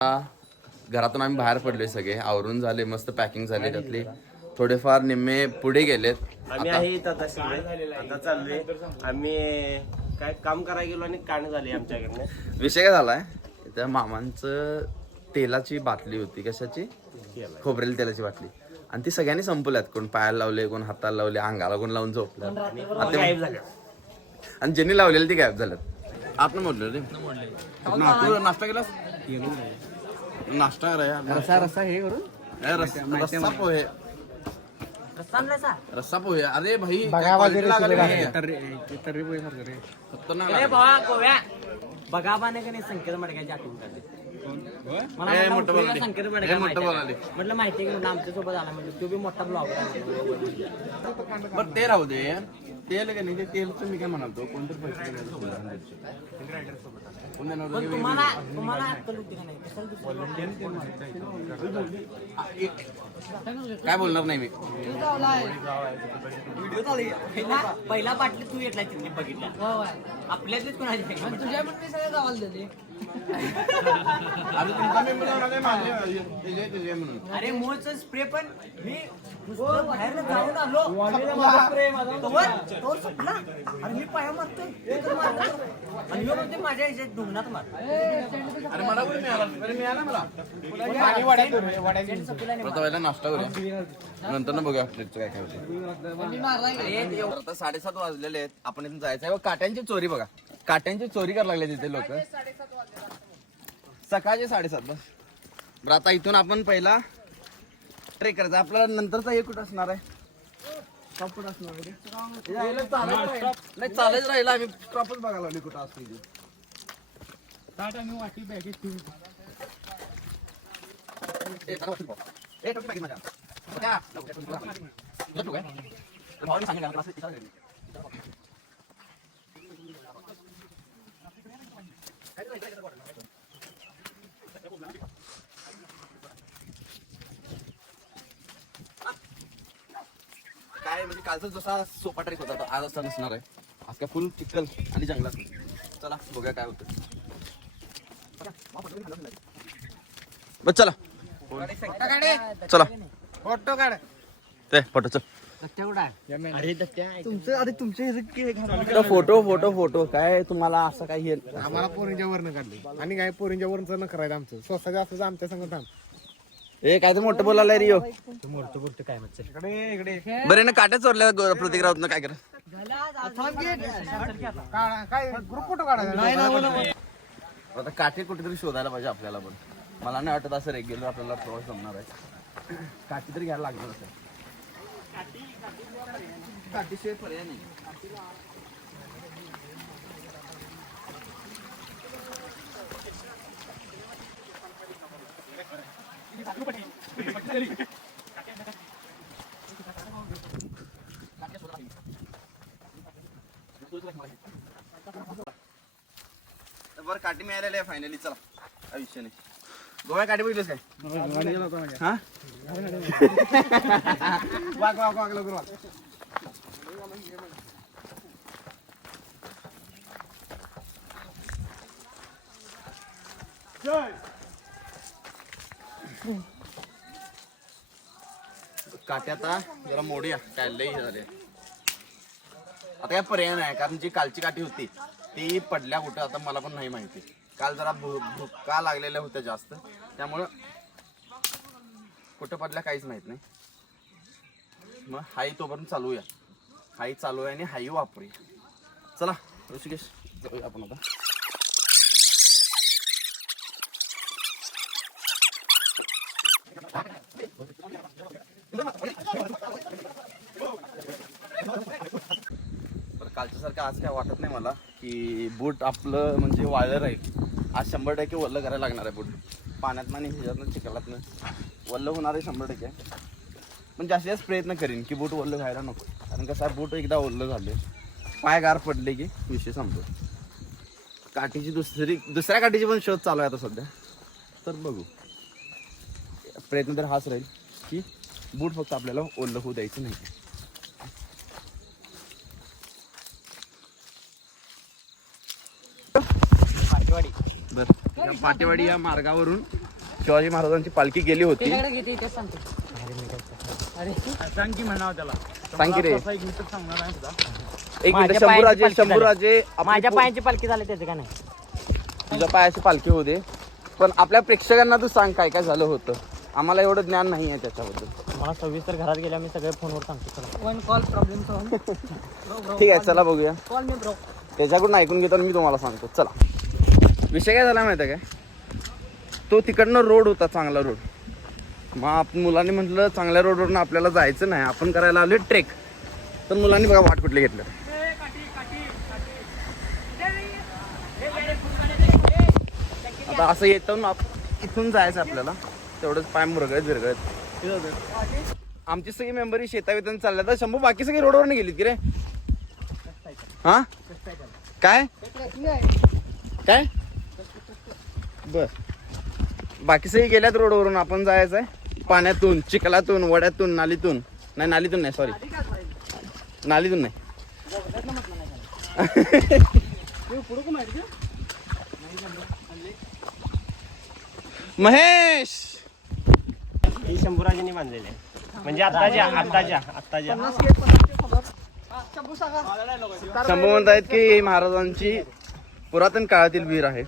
घरातून आम्ही बाहेर पडलोय सगळे, आवरून झाले, मस्त पॅकिंग झाली त्यातली. थोडेफार निम्मे पुढे गेलेत. आम्ही आहे आता चाललोय. आम्ही काय काम करायला गेलो आणि कान झाले आमच्याकडनं. विषय काय झालाय, त्या मामांचं तेलाची बाटली होती. कशाची? खोबरेल तेलाची बाटली. आणि ती सगळ्यांनी संपल्यात. कोण पायाला लावले, कोण हाताला लावले, अंगाला कोण लावून झोपलं. आणि ज्यांनी लावलेली ती गायब झाल्यात. आपण मोडलो रे. नाश्ता केला? नाश्ता रस्सा हे करून रस्सा पोहे. रस्सा पोहे. अरे भाई बघाबाने का नाही संकेत मडक्याची आठवण काढली. संकेत मडक्या म्हटलं माहिती आहे की आमच्या सोबत आला म्हणजे तो बी मोठा ब्लॉगर. बरं ते राहू दे. तेल का नाही, ते तेलचं मी काय म्हणालतो, कोणतरी पैसे तुम्हाला अक्कल होती का नाही? काय बोलणार नाही मी. पहिला बाटली तू येतला तिथे बघितला आपल्यातलीच कोणाची तुझ्या पण मी सगळं गावाला दिले. अरे मोळचं स्प्रे पण मी बाहेर जाऊन आलो आणि मी पाया मारतोय आणि म्हणते माझ्या ह्याच्यात ढुंगणात मार. अरे मला मिळाला मला. नाश्ता करूया, नंतर ना बघूया प्लेटचं काय काय होतं. 7:30 वाजलेले आहेत. आपण इथून जायचं आहे. काट्यांची चोरी बघा, काट्यांची चोरी करायला लागले तिथे लोक. सकाळचे 7:30 बस. बरं आता इथून आपण पहिला ट्रेक करायचा. आपल्याला नंतरचा हे कुठं असणार आहे? स्टॉप कुठं असणार आहे? नाही चालत राहिला. आम्ही स्टॉपच बघायला लागली कुठं असतो इथे. काय म्हणजे कालचा जसा सोपा ट्रेक होता आज असा नसणार आहे. आज काय फुल चिखल आणि जंगलात. चला बघूया काय होतं. बस चला चला फोटो काढ. ते फोटो चल. फोटो फोटो फोटो काय तुम्हाला असं काय हे आम्हाला पोरींच्या वरनं काढले आणि काय पोरींच्या वरचं न करायचं आमचं स्वतः जास्त आमच्या संगत थांब. ए काय तर मोठं बोलायला रिओ. मोठं काय म्हणते इकडे बरे ना काट्या चोरल्या प्रतीक राऊत काय करा. काय ग्रुप फोटो काढायचा. आता काठी कुठेतरी शोधायला पाहिजे आपल्याला. पण मला नाही वाटत असं रेग्युलर आपल्याला प्रवास जमणार आहे. काठी तरी घ्यायला लागणार असेल. काठीशिवाय पर्याय नाही. बरं काठी मिळालेली आहे फायनली. चला आयुष्याने गोव्या काठी बघितलीस काय? हा वाग वाग वाग लवकर वाग. काठी आता जरा मोडूया. काय लई झाले आता. काय पर्याय नाही, कारण जी कालची काठी होती ती पडल्या कुठं आता मला पण नाही माहिती. काल जरा भुका लागलेल्या होत्या जास्त, त्यामुळं कुठं पडल्या काहीच माहित नाही. मग हाई तोपर्यंत चालूया. हाई चालू आहे आणि हाई वापरूया. चला ऋषिकेश जाऊया आपण आता. कालच्या सारखं आज काय वाटत नाही मला की बूट आपलं म्हणजे वाळलं राहील. आज 100% वल्ल करायला लागणार आहे. बूट पाण्यात आणि ह्याच्यातनं चिखलातनं वल्ल होणार आहे 100%. पण जास्तीत जास्त प्रयत्न करीन की बूट वल्ल व्हायला नको. कारण कसं आहे, बूट एकदा वल्ल झाले, पाय गार पडले की विषय संपतो. काठीची दुसऱ्या काठीची पण शोध चालू आहे आता सध्या. तर बघू, प्रयत्न तर हाच राहील की बूट फक्त आपल्याला ओल्ल होऊ द्यायचं नाही. पाटेवाडी या मार्गावरून शिवाजी महाराजांची पालखी गेली होती. त्याच्याकडे किती इथे सांगतो. अरे सांग की म्हणावं त्याला. सांग की रे. असा एक मिनिट सांगणार आहे सुद्धा. एक मिनिट. माझ्या पायाची पालखी शंभूराजे माझ्या पायाची पालखी झाली त्याचं का नाही. तुझ्या पायाची पालखी होऊ दे, पण आपल्या प्रेक्षकांना तू सांग काय काय झालं होतं. आम्हाला एवढं ज्ञान नाही आहे त्याच्याबद्दल. मला 26 तर घरात गेल्या मी सगळे फोनवर सांगतो. One call problem solve. ठीक आहे, चला बघूया. Call me bro. त्याच्याकडून ऐकून घेतो मी तुम्हाला सांगतो. चला, विषय काय झाला माहिती आहे काय, तो तिकडनं रोड होता, चांगला रोड. मग मुलांनी म्हटलं चांगल्या रोडवरनं आपल्याला जायचं नाही, आपण करायला आलो ट्रेक. तर मुलांनी बघा वाट कुठले घेतलं. आता असं येतं इथून जायचं आपल्याला, तेवढंच पाय मुरगळत बिरगळत. आमची सगळी मेंबरी शेतावितान चालल्या तर शंभू बाकी सगळी रोडवर नाही गेलीत की रे. हा काय काय बर, बाकी सगळी गेल्यात रोडवरून. आपण जायचंय पाण्यातून, चिखलातून, वड्यातून, नालीतून नाही, नालीतून नाही, सॉरी नालीतून नाही. महेश ही शंभूराजांनी बांधलेली आहे, म्हणजे आत्ताच्या शंभू म्हणतायत की ही महाराजांची पुरातन काळातील वीर आहे.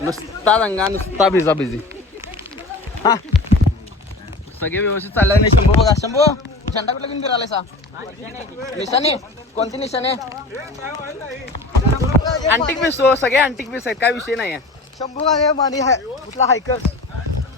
नुसता दंगा, नुसता भिजा भिजी. हा सगळे व्यवस्थित चाललंय नाही. शंभू बघा, शंभू झेंडा कुठला घेऊन फिरायला सा? निशाणी कोणती निशाणी? अँटिक पीस हो, सगळे अँटिक पीस आहेत, काय विषय नाही आहे. शंभू गाणे मानी कुठला हायकर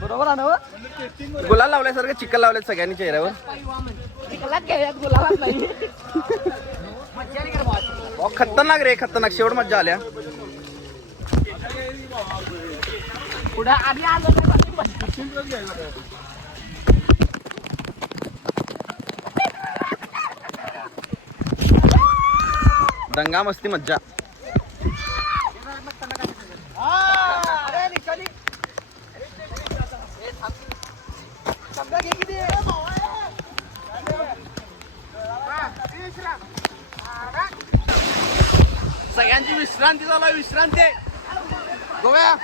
बरोबर आहे ना. गुलाल लावल्यासारखं चिकन लावल्यात सगळ्यांनी चेहऱ्यावर. खतरनाक रे, खतरनाक. शेवट मज्जा आल्या. दंगा मस्ती मज्जा. सगळ्यांची विश्रांती झाला, विश्रांती गोव्या.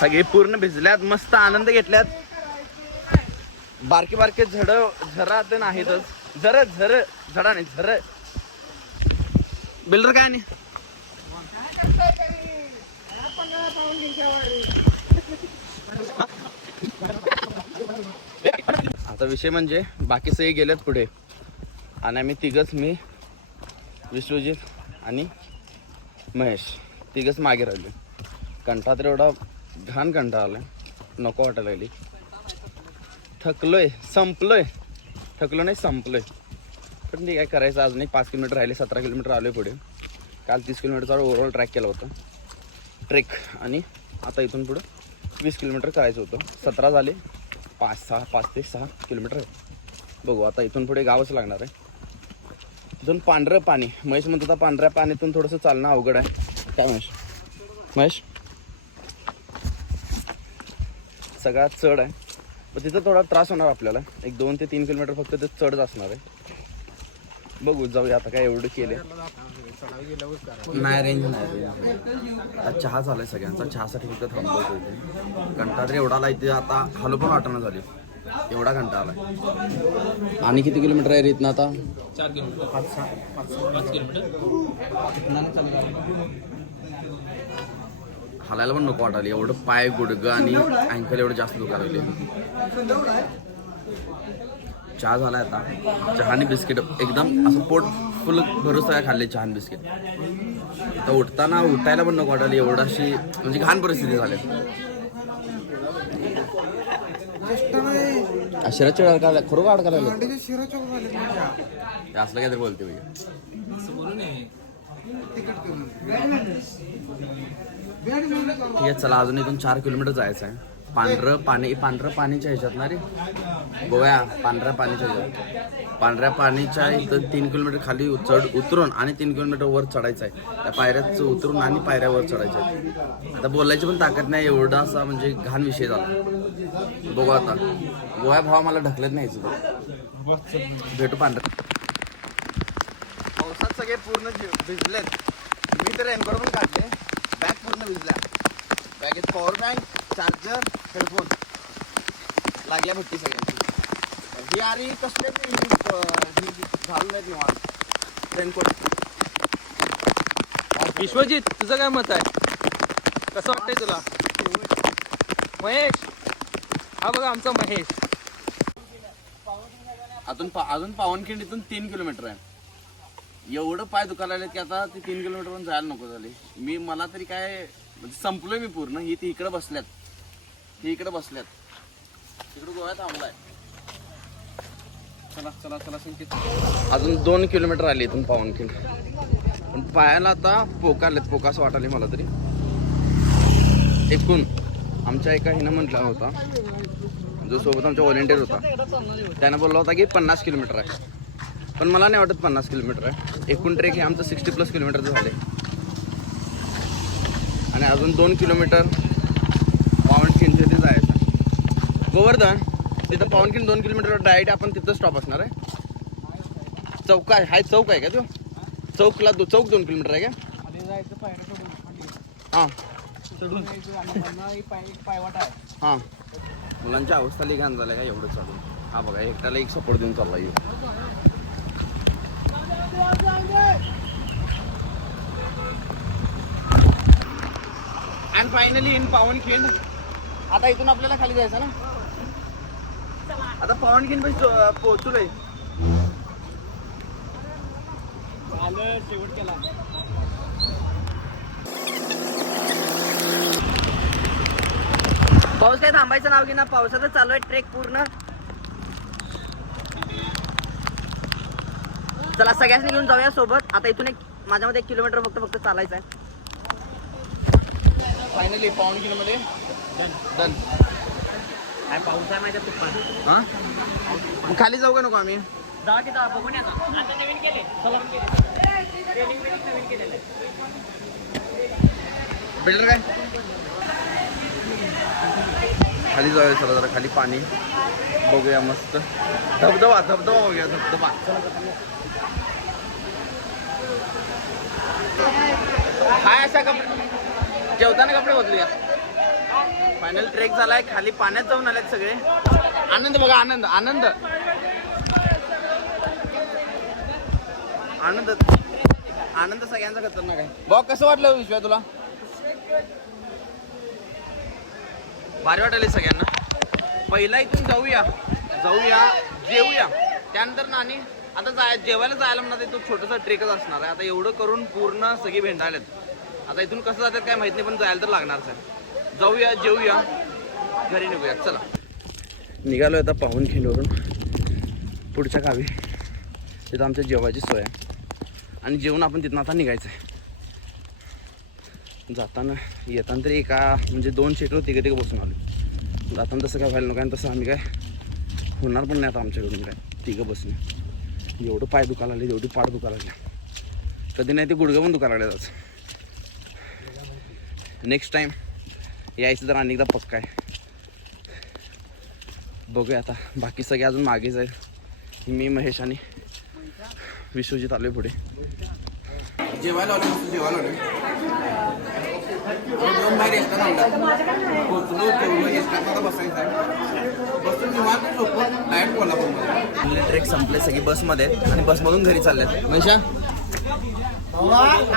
सगळे पूर्ण भिजल्यात, मस्त आनंद घेतल्यात. बारके बारके झरा ते नाहीतच. झडा नाही, झर. बिल्डर काय नाही. आता विषय म्हणजे बाकी सगळे गेलेत पुढे आणि आम्ही तिघच, मी, विश्वजित आणि महेश, तिघच मागे राहिले. कंटाळा तर एवढा घाण कंटाळा आलाय, नको वाटायला लागली. थकलोय, संपलोय. थकलो नाही, संपलोय. पण ठीक आहे, करायचं. अजून एक 5 किलोमीटर राहिले, 17 किलोमीटर आलोय पुढे. काल 30 किलोमीटरचा ओव्हरऑल ट्रॅक केला होता, ट्रेक. आणि आता इथून पुढं 20 किलोमीटर करायचं होतं. 17 झाले, 5 ते 6 किलोमीटर आहे. बघू आता इथून पुढे गावच लागणार आहे. इथून पांढरं पाणी, महेश म्हणत होता पांढऱ्या पाण्यातून थोडंसं चालणं अवघड आहे. काय महेश सगळा चढ आहे, पण तिथं थोडा त्रास होणार आपल्याला. एक 2 ते 3 किलोमीटर फक्त ते चढच असणार आहे. बघू, जाऊया. आता काय एवढं केलं नाही, रेंज नाही. आता चहा चालू आहे सगळ्यांचा, चहासाठी फक्त थांबतो इथे. घंटा तरी एवढा आला इथे, आता हलो पण वाटणं झाली, एवढा घंटा आला. आणि किती किलोमीटर आहे इथनं आता? 4 किलोमीटर, 5 किलोमीटर. हालायला पण नको वाटायला, एवढं पाय, गुडघं आणि अँकल एवढं जास्त दुखायला लागले. चहा झालाय आता. चहा आणि बिस्किट एकदम असं पोट फुल भरून सगळ्या खाल्ले, चहा आणि बिस्किट. तर उठायला पण नको वाटायला, एवढं अशी म्हणजे घाण परिस्थिती झाली. शिराच्या अडकायला खरोखर अडकायला मांडीच्या शिराच्या वर आले माझ्या. असलं काहीतरी बोलते भैया तिकीट करून ठीक आहे चला अजून इथून 4 किलोमीटर जायचं आहे पांढरं पाणीच्या ह्याच्यात ना रे गोव्या पांढऱ्या पाणीच्या ह्याच्यात पांढऱ्या पाणीच्या इथं 3 किलोमीटर खाली उतरून आणि 3 किलोमीटर वर चढायचं आहे त्या पायऱ्यात उतरून आणि पायऱ्यावर चढायच्या आहेत आता बोलायची पण ताकद नाही एवढा असा म्हणजे घाण विषय झाला बघू आता गोव्या भावा मला ढकलत नाही भेटू पांढऱ्या पावसात सगळे पूर्ण भिजलेत मी तर रेनकोट पण काढले बॅग पूर्ण भिजल्या बॅगेत पॉवर बँक चार्जर हेडफोन लागल्या भट्टी सगळ्यांची ही आरी कसले घालून नाहीत निवांत रेनकोट विश्वजित तुझं काय मत आहे कसं वाटतंय तुला महेश हा बघा आमचा महेश अजून पावनखिंड इथून 3 किलोमीटर आहे एवढं पाय दुखायला लागले की आता ते 3 किलोमीटर पण जायला नको झाले मला तरी काय म्हणजे संपलोय मी पूर्ण ही ती इकडे बसल्यात तिकडे गोव्यात थांबलाय चला संकेत अजून 2 किलोमीटर आले इथून पावनखिंड पण पायाला आता पोका असं वाटाले मला तरी एकूण आमच्या एका हिनं म्हटला होता जो सोबत आमचा व्हॉलेंटियर होता त्यानं बोलला होता की 50 किलोमीटर आहे पण मला नाही वाटत 50 किलोमीटर आहे एकूण ट्रेक हे आमचं 60+ किलोमीटरचं झाले आणि अजून 2 किलोमीटर पावनखिंड तिथे जायचं गोवर्धन तिथं पावनखिंड 2 किलोमीटर डायरेक्ट आपण तिथं स्टॉप असणार आहे चौक आहे चौक आहे का तो चौक 2 किलोमीटर आहे का हां हां मुलांची अवस्था लई घाण झाल्या का एवढं चालू हा बघा एकट्याला एक सपोर्ट देऊन चालला येऊ अँड फायनली इन पावनखिंड आता इथून आपल्याला खाली जायचं ना आता पावनखिंड पण पोहोचलोय शेवट केला पाऊस काय थांबायचं नाव घे ना पावसाचं चालू आहे ट्रेक पूर्ण चला सगळ्यांनी घेऊन जाऊया सोबत आता इथून माझ्यामध्ये 1 किलोमीटर फक्त चालायचं आहे फायनली पावनखिंड मध्ये डन काय पाऊस आहे माझ्या तुफान हां खाली जाऊ का नको आम्ही जा तिथं बघून या आता नवीन केले ट्रेनिंग नवीन केलेलं आहे बिल्डर काय खाली जाऊया चला जरा खाली पाणी बघूया मस्त धबधबा बघूया धबधबा हाय अशा कपडे जेवताना कपडे बदलूया फायनल ट्रेक झालाय खाली पाण्यात जाऊन आलेत सगळे आनंद बघा आनंद सगळ्यांचा खतरनाक आहे बघ कसं वाटलं विश्वा तुला भारी वाटले सगळ्यांना पहिला इथून जाऊया जेवूया त्यानंतर नानी आता जेवायला जायला म्हणा तो छोटासा ट्रेकच असणार आहे आता एवढं करून पूर्ण सगळी भेंडाळलेत आता इथून कसं जातात काय माहित नाही पण जायला तर लागणार सर जाऊया जेवूया घरी निघूया चला निघालो आता पावनखिंडवरून पुढच्या गावी तिथं आमच्या जेवायची सोय आहे आणि जेवण आपण तिथून आता निघायचं आहे जाताना येताना तरी एका म्हणजे 2 सीटवर तिघं बसून आलो जाताना तसं काय व्हायला नको आणि तसं आम्ही काय होणार पण नाही आता आमच्याकडून काय तिघं बसून एवढं पाय दुखायला लागले एवढी पाठ दुखायला लागल्या कधी नाही ते गुडघं पण दुखायला लागले आज नेक्स्ट टाईम यायचं तर आणि एकदा पक्का आहे बघूया आता बाकी सगळे अजून मागेच आहेत मी महेश आणि विश्वजित आलोय पुढे जेवायला आलो दोन बाहेर ट्रेक संपले सगळी बसमध्ये आणि बसमधून घरी चालल्यात महेशा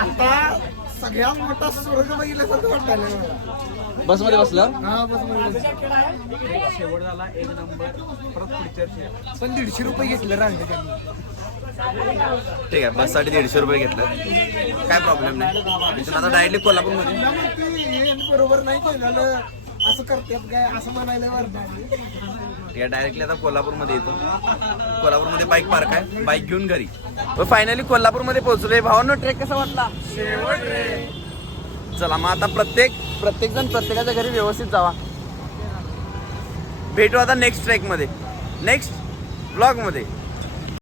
आता सगळ्यात मोठा स्वर्ग बघितल्यासारखं वाटतं बसमध्ये बसलं शेवट झाला 1 नंबर परत पुढच्या पण 150 रुपये घेतले राहिले त्यांनी ठीक आहे बससाठी 150 रुपये घेतलं काय प्रॉब्लेम नाही इथून आता डायरेक्टली कोल्हापूरमध्ये बरोबर नाही केलं असं करतात काय असं म्हणायला वरती या डायरेक्टली आता कोल्हापूरमध्ये येतो. कोल्हापूरमध्ये बाईक पार्क आहे, बाईक घेऊन घरी. फायनली कोल्हापूरमध्ये पोहोचलोय. भावांनो ट्रेक कसा वाटला? चला मग आता प्रत्येक जण प्रत्येकाच्या घरी व्यवस्थित जावा. भेटू आता नेक्स्ट ट्रेक मध्ये, नेक्स्ट ब्लॉग मध्ये.